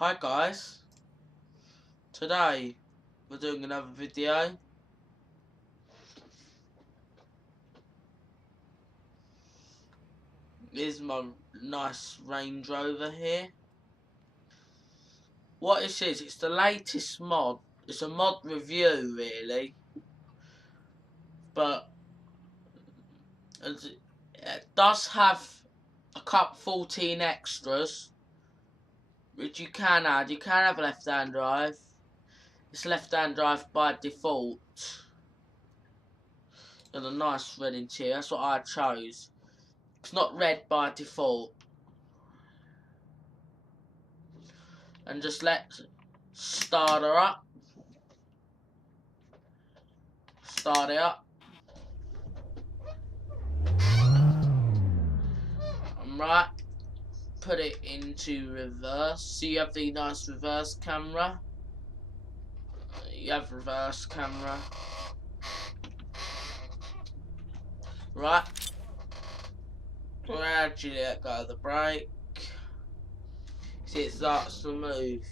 Hi guys, today we're doing another video. Here's my nice Range Rover here. What it is, it's the latest mod. It's a mod review really, but it does have a couple 14 extras which you can add. You can have left-hand drive. It's left-hand drive by default. And a nice red interior. That's what I chose. It's not red by default. And just let's start her up. Start it up. Right. Put it into reverse. So you have the nice reverse camera. You have reverse camera. Right. Gradually let go of the brake. See, it starts to move.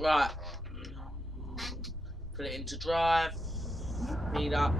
Right. Put it into drive. Speed up.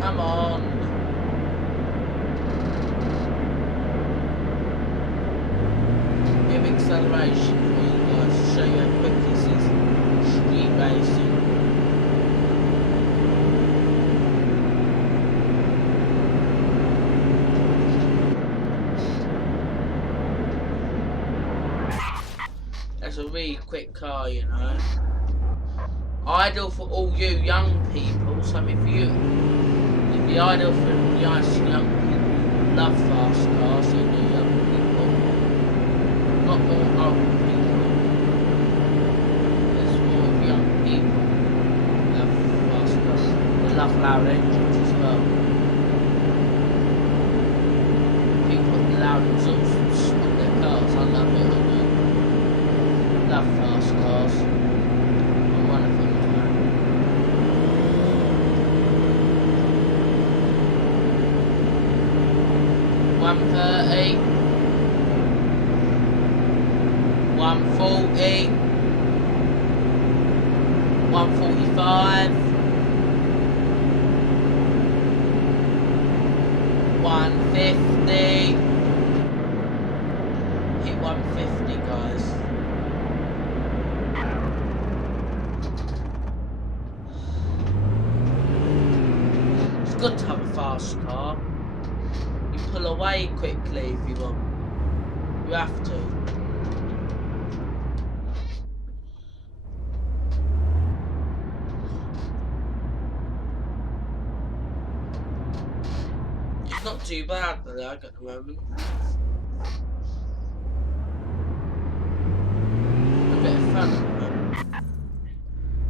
Come on. Give acceleration for you guys to show you how quick this is. Street racing. That's a really quick car, you know. Ideal for all you young people. So if it'd be ideal for nice young people who love fast cars, so do young people, not more old people. There's more of young people who love fast cars. They love loud engines as well. People put loud exhausts on their cars. I love it. I love fast cars. I'm one of them. 130, 140, 145, 150, hit 150 guys. It's good to have a fast car. Pull away quickly if you want. You have to. It's not too bad the lag at the moment. A bit of fun at the moment.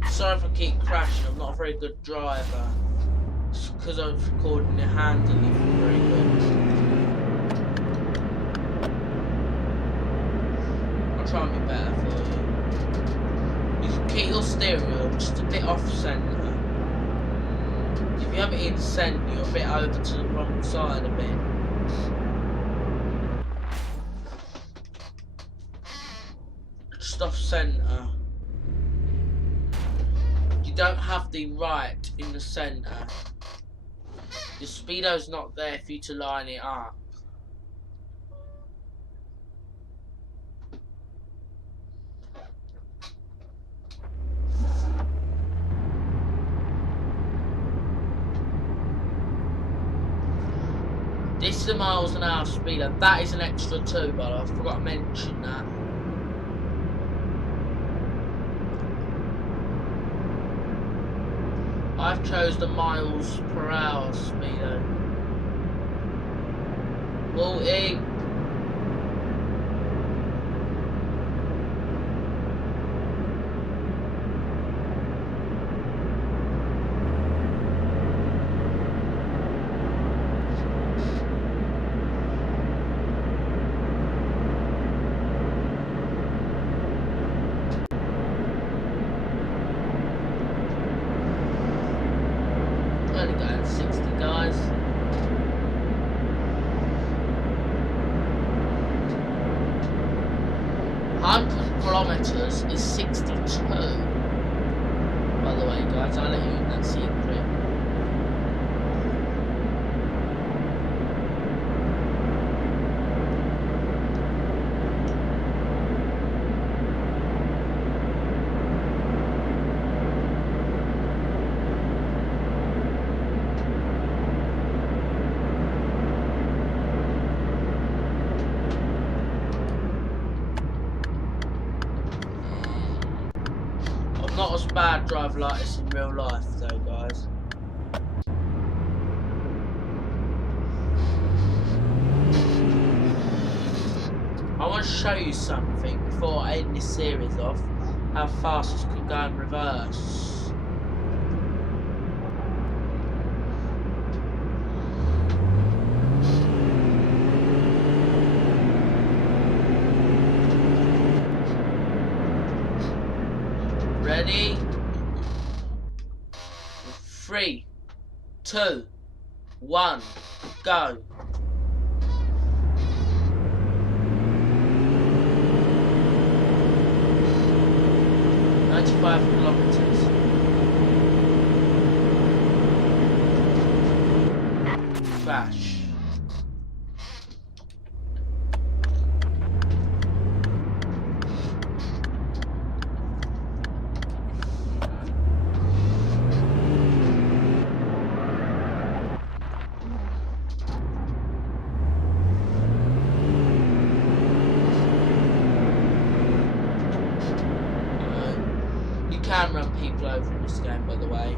Sorry if I keep crashing, I'm not a very good driver. It's because I was recording it handily very good. Try and be better for you. You can keep your steering wheel just a bit off centre. If you have it in centre, you're a bit over to the wrong side a bit. Just off centre. You don't have the right in the centre. The speedo's not there for you to line it up. This is a miles an hour speeder. That is an extra 2, but I forgot to mention that. I've chose the miles per hour speedo. Multi. Only going 60, guys. 100 kilometers is 62. By the way, guys, I'll let you in that secret. Not as bad drive like this in real life though, guys. I want to show you something before I end this series off, how fast this can go in reverse. Ready? 3, 2, 1, go. .95 kilometers. Crash. You can run people over in this game, by the way.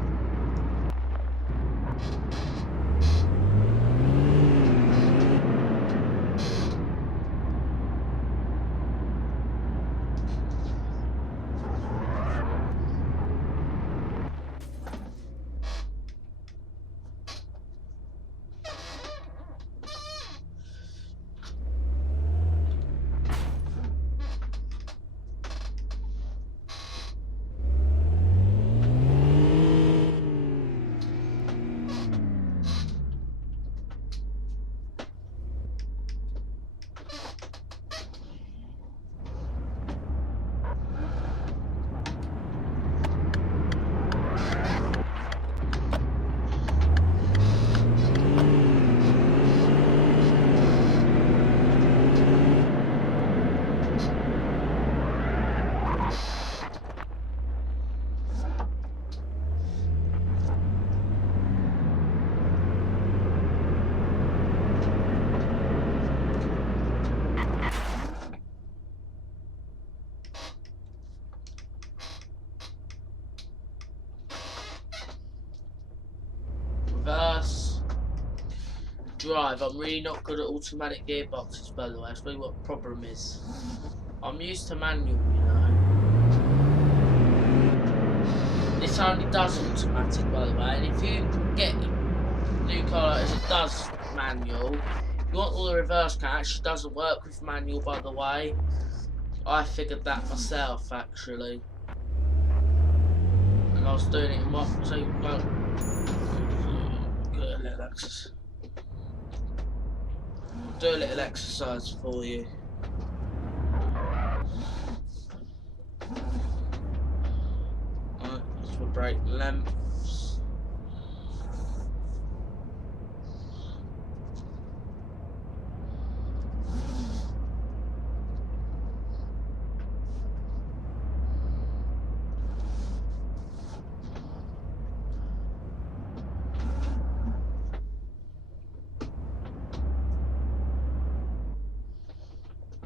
Reverse. Drive. I'm really not good at automatic gearboxes, by the way. That's really what the problem is. I'm used to manual, you know. This only does automatic, by the way. And if you get a new car as it does manual, you want all the reverse car. It actually doesn't work with manual, by the way. I figured that myself, actually. And I was doing it in what? So you go. Do a little exercise for you. Alright, that's for brake lengths.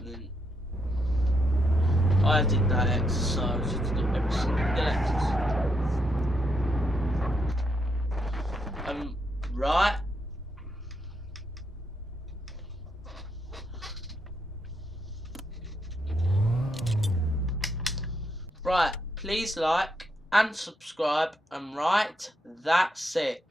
morning. I did that exercise. You have to do every single exercise. Right. Right, please like and subscribe, and right, that's it.